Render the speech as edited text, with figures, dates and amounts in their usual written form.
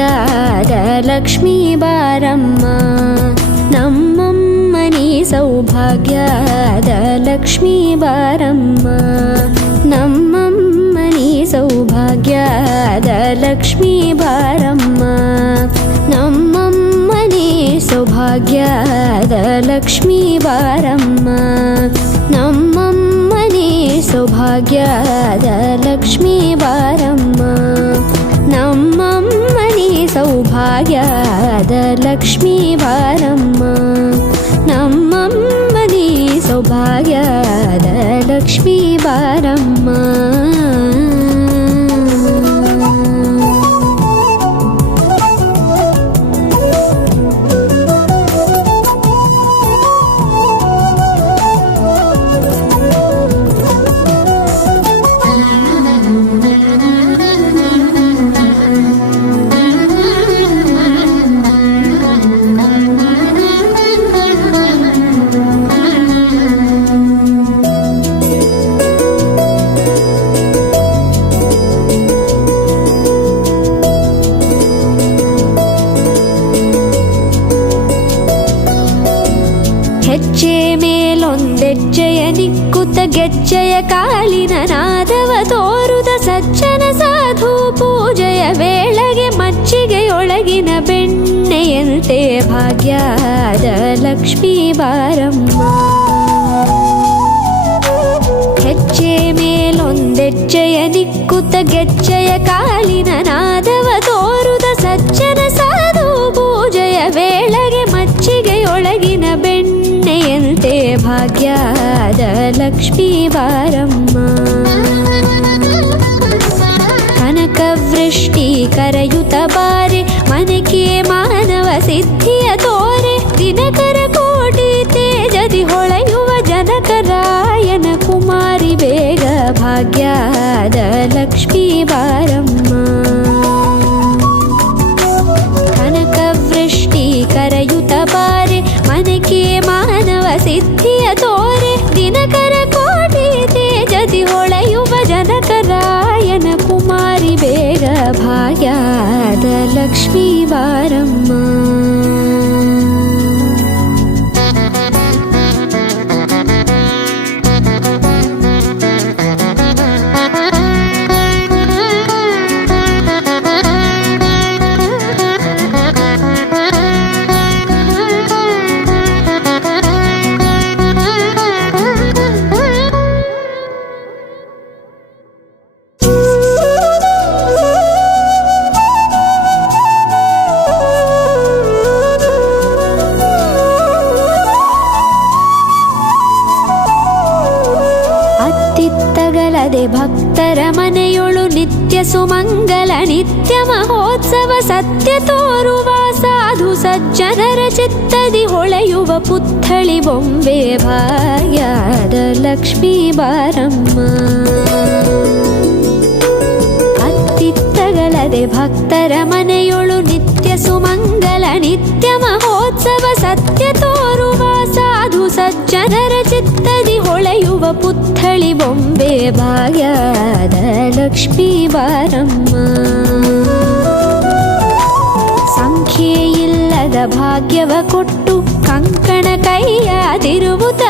ಸೌಭಾಗ್ಯದ ಲಕ್ಷ್ಮೀ ಬಾರಮ್ಮ ನಮ್ಮಮ್ಮನಿ ಸೌಭಾಗ್ಯದ ಲಕ್ಷ್ಮೀ ಬಾರಮ್ಮ ನಮ್ಮಮ್ಮನಿ ಸೌಭಾಗ್ಯದ ಲಕ್ಷ್ಮೀ ಬಾರಮ್ಮ ನಮ್ಮಮ್ಮನಿ ಸೌಭಾಗ್ಯದ ಲಕ್ಷ್ಮೀ ಬಾರಮ್ಮ ನಮ್ಮಮ್ಮನಿ ಸೌಭಾಗ್ಯದ ಲಕ್ಷ್ಮೀ ಬಾರಮ್ಮ ನಮ್ಮಮ್ಮನಿ ಸೌಭಾಗ್ಯದ ಲಕ್ಷ್ಮೀ ಬಾರಮ್ಮ ನಮ್ಮಮ್ಮನಿ ಸೌಭಾಗ್ಯದ ಲಕ್ಷ್ಮೀ ಬಾರಮ್ಮ ಹೆಜ್ಜೆ ಮೇಲೊಂದೆಜ್ಜೆಯ ನಿಕ್ಕುತ್ತ ಗೆಜ್ಜೆಯ ಕಾಲಿನ ನಾದವ ತೋರುದ ಸಜ್ಜನ ಸಾಧು ಪೂಜೆಯ ವೇಳೆಗೆ ಮಜ್ಜಿಗೆಯೊಳಗಿನ ಬೆಣ್ಣೆಯಂತೆ ಭಾಗ್ಯದ ಲಕ್ಷ್ಮೀ ಬಾರಮ್ಮ ಹೆಜ್ಜೆ ಮೇಲೊಂದೆಜ್ಜೆಯ ನಿಕ್ಕುತ್ತ ಗೆಜ್ಜೆಯ ಕಾಲಿನ ನಾದವ ತೋರುದ ಸಜ್ಜನ ಸಾಧು ಪೂಜೆಯ ವೇಳೆಗೆ ಮಜ್ಜಿಗೆಯೊಳಗಿನ ಬೆಣ್ಣೆಯಂತೆ ಭಾಗ್ಯದ ಲಕ್ಷ್ಮೀ ಬಾರಮ್ಮ ಕನಕವೃಷ್ಟಿ ಕರೆಯುತ್ತ ಬಾರೆ ಮನಕೆ ಮಾನವ ಸಿದ್ಧಿಯ ತೋರೆ ದಿನಕರ ಕೋಟಿ ತೇಜದಿ ಹೊಳೆಯುವ ಜನಕರಾಯನ ಕುಮಾರಿ ಬೇಗ ಭಾಗ್ಯದ ಲಕ್ಷ್ಮೀ ಬಾರಮ್ಮ ಕನಕವೃಷ್ಟಿ ಕರೆಯುತ್ತ ಬಾರೆ ಮನಕೆ ಮಾನವ ಸಿದ್ಧಿಯ ತೋರೆ ದಿನಕರ ಕೋಟಿ ತೇಜದಿ ಹೊಳೆಯುವ ಜನಕರಾಯನ ಕುಮಾರಿ ಬೇಗ ಭಾಗ್ಯದ ಲಕ್ಷ್ಮೀ ಬಾರಮ್ಮ ಅತ್ತಿತ್ತಗಲದೆ ಭಕ್ತರ ಮನೆಯೊಳು ನಿತ್ಯ ಸುಮಂಗಲ ನಿತ್ಯ ಮಹೋತ್ಸವ ಸತ್ಯ ತೋರುವ ಸಾಧು ಸಜ್ಜನರ ಚಿತ್ತದಿ ಹೊಳೆಯುವ ಪುತ್ಥಳಿ ಬೊಂಬೆ ಭಾಗ್ಯದ ಲಕ್ಷ್ಮೀ ಬಾರಮ್ಮ ಅತ್ತಿತ್ತಗಲದೆ ಭಕ್ತರ ಮನೆಯೊಳು ನಿತ್ಯ ಸುಮಂಗಲ ನಿತ್ಯ ಮಹೋತ್ಸವ ಸತ್ಯ ತೋರುವ ಸಾಧು ಸಜ್ಜನರ ಚಿತ್ತದಿ ಹೊಳೆಯುವ ಪುತ್ಥಳಿ ಬೊಂಬೆ ಭಾಗ್ಯದ ಲಕ್ಷ್ಮೀ ಬಾರಮ್ಮ ಸಂಖ್ಯೆಯಿಲ್ಲದ ಭಾಗ್ಯವ ಕೊಟ್ಟು ಕಂಕಣ ಕೈಯ ತಿರುವುತ